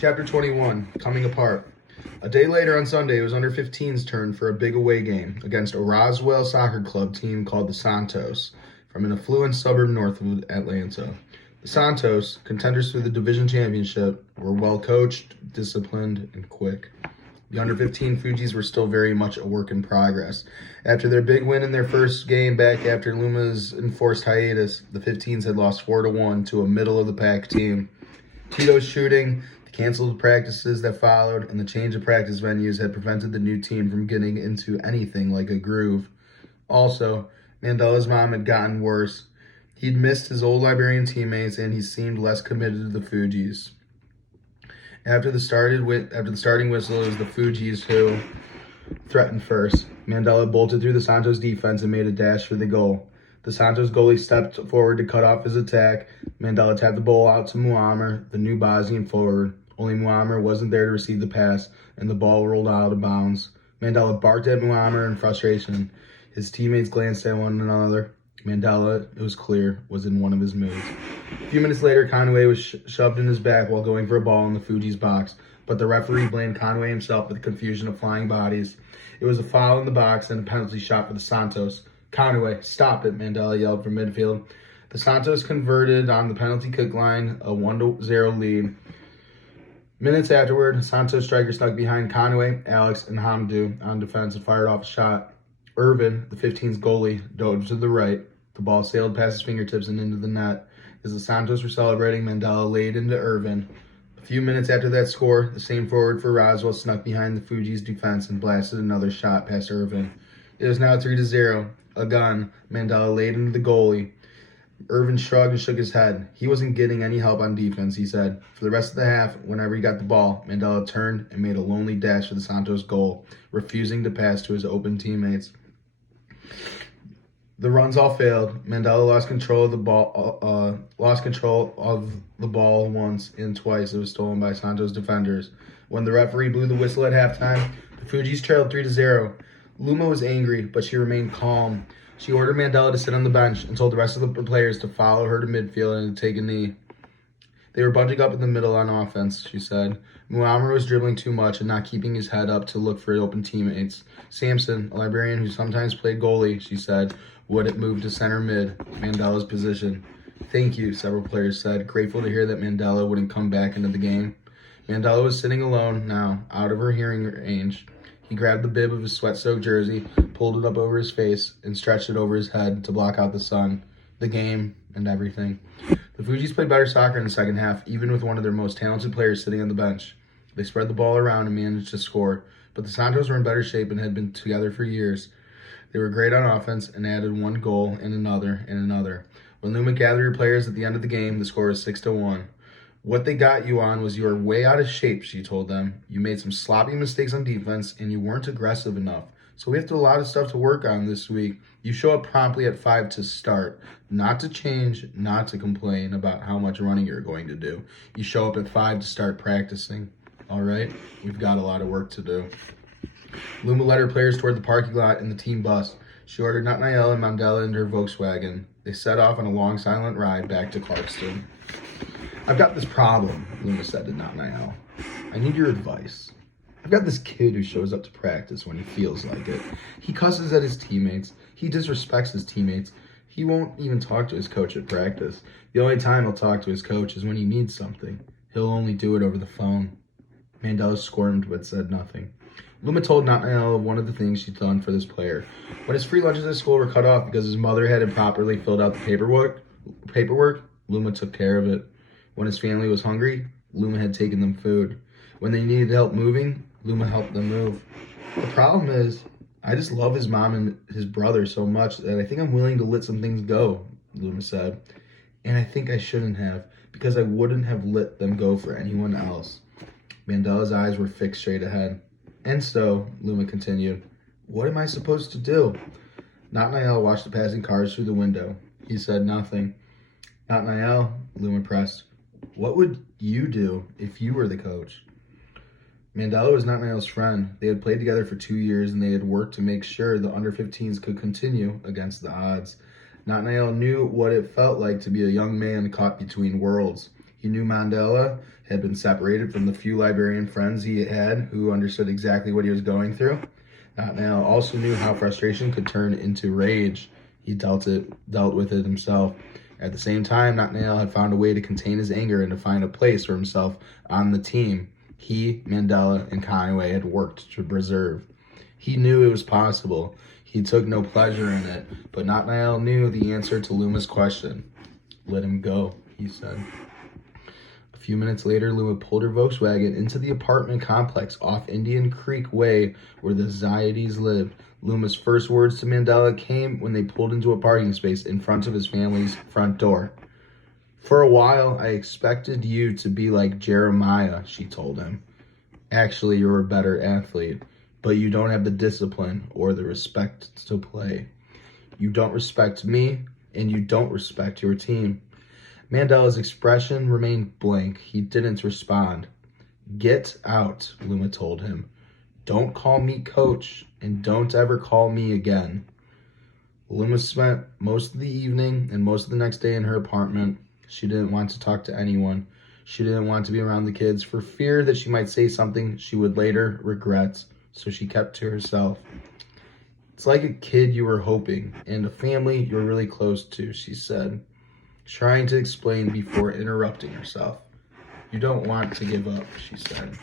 Chapter 21, Coming Apart. A day later on Sunday, it was under 15's turn for a big away game against a Roswell soccer club team called the Santos from an affluent suburb north of Atlanta. The Santos, contenders for the division championship, were well coached, disciplined, and quick. The under 15 Fujis were still very much a work in progress. After their big win in their first game back after Luma's enforced hiatus, the 15s had lost 4-1 to a middle-of-the-pack team. Tito's shooting, the canceled practices that followed, and the change of practice venues had prevented the new team from getting into anything like a groove. Also, Mandela's mom had gotten worse. He'd missed his old Liberian teammates, and he seemed less committed to the Fujis. After the starting whistle, it was the Fujis who threatened first. Mandela bolted through the Santos defense and made a dash for the goal. The Santos goalie stepped forward to cut off his attack. Mandela tapped the ball out to Muammar, the new Bosnian forward. Only Muammar wasn't there to receive the pass, and the ball rolled out of bounds. Mandela barked at Muammar in frustration. His teammates glanced at one another. Mandela, it was clear, was in one of his moods. A few minutes later, Conway was shoved in his back while going for a ball in the Fuji's box, but the referee blamed Conway himself for the confusion of flying bodies. It was a foul in the box and a penalty shot for the Santos. Conway, stop it, Mandela yelled from midfield. The Santos converted on the penalty kick line, a 1-0 lead. Minutes afterward, Santos striker snuck behind Conway, Alex, and Hamdou on defense and fired off a shot. Irvin, the 15's goalie, dove to the right. The ball sailed past his fingertips and into the net. As the Santos were celebrating, Mandela laid into Irvin. A few minutes after that score, the same forward for Roswell snuck behind the Fuji's defense and blasted another shot past Irvin. It was now 3-0. Again, Mandela laid into the goalie. Irvin shrugged and shook his head. He wasn't getting any help on defense, he said. For the rest of the half, whenever he got the ball, Mandela turned and made a lonely dash for the Santos goal, refusing to pass to his open teammates. The runs all failed. Mandela lost control of the ball once and twice. It was stolen by Santos defenders. When the referee blew the whistle at halftime, the Fujis trailed 3-0. Luma was angry, but she remained calm. She ordered Mandela to sit on the bench and told the rest of the players to follow her to midfield and to take a knee. They were bunching up in the middle on offense, she said. Muammar was dribbling too much and not keeping his head up to look for open teammates. Samson, a Liberian who sometimes played goalie, she said, would move to center mid, Mandela's position. Thank you, several players said, grateful to hear that Mandela wouldn't come back into the game. Mandela was sitting alone now, out of her hearing range. He grabbed the bib of his sweat-soaked jersey, pulled it up over his face, and stretched it over his head to block out the sun, the game, and everything. The Fujis played better soccer in the second half, even with one of their most talented players sitting on the bench. They spread the ball around and managed to score, but the Santos were in better shape and had been together for years. They were great on offense and added one goal and another and another. When Luma gathered her players at the end of the game, the score was 6-1. What they got you on was you were way out of shape, she told them. You made some sloppy mistakes on defense, and you weren't aggressive enough. So we have a lot of stuff to work on this week. You show up promptly at 5 to start, not to change, not to complain about how much running you're going to do. You show up at 5 to start practicing. All right? We've got a lot of work to do. Luma led her players toward the parking lot in the team bus. She ordered Nathaniel and Mandela into her Volkswagen. They set off on a long, silent ride back to Clarkston. I've got this problem, Luma said to Nathaniel. I need your advice. I've got this kid who shows up to practice when he feels like it. He cusses at his teammates. He disrespects his teammates. He won't even talk to his coach at practice. The only time he'll talk to his coach is when he needs something. He'll only do it over the phone. Mandela squirmed but said nothing. Luma told Nathaniel of one of the things she'd done for this player. When his free lunches at school were cut off because his mother had improperly filled out the paperwork, Luma took care of it. When his family was hungry, Luma had taken them food. When they needed help moving, Luma helped them move. The problem is, I just love his mom and his brother so much that I think I'm willing to let some things go, Luma said. And I think I shouldn't have, because I wouldn't have let them go for anyone else. Mandela's eyes were fixed straight ahead. And so, Luma continued, what am I supposed to do? Nathaniel watched the passing cars through the window. He said nothing. Nathaniel, Luma pressed, what would you do if you were the coach? Mandela was Nathaniel's friend. They had played together for 2 years, and they had worked to make sure the under-15s could continue against the odds. Nathaniel knew what it felt like to be a young man caught between worlds. He knew Mandela had been separated from the few librarian friends he had who understood exactly what he was going through. Nathaniel also knew how frustration could turn into rage. He dealt with it himself. At the same time, Nathaniel had found a way to contain his anger and to find a place for himself on the team he, Mandela, and Conway had worked to preserve. He knew it was possible. He took no pleasure in it, but Nathaniel knew the answer to Luma's question. Let him go, he said. A few minutes later, Luma pulled her Volkswagen into the apartment complex off Indian Creek Way where the Zayedis lived. Luma's first words to Mandela came when they pulled into a parking space in front of his family's front door. For a while, I expected you to be like Jeremiah, she told him. Actually, you're a better athlete, but you don't have the discipline or the respect to play. You don't respect me, and you don't respect your team. Mandela's expression remained blank. He didn't respond. Get out, Luma told him. Don't call me coach, and don't ever call me again. Luma spent most of the evening and most of the next day in her apartment. She didn't want to talk to anyone. She didn't want to be around the kids for fear that she might say something she would later regret, so she kept to herself. It's like a kid you were hoping, and a family you're really close to, she said, trying to explain before interrupting herself. You don't want to give up, she said.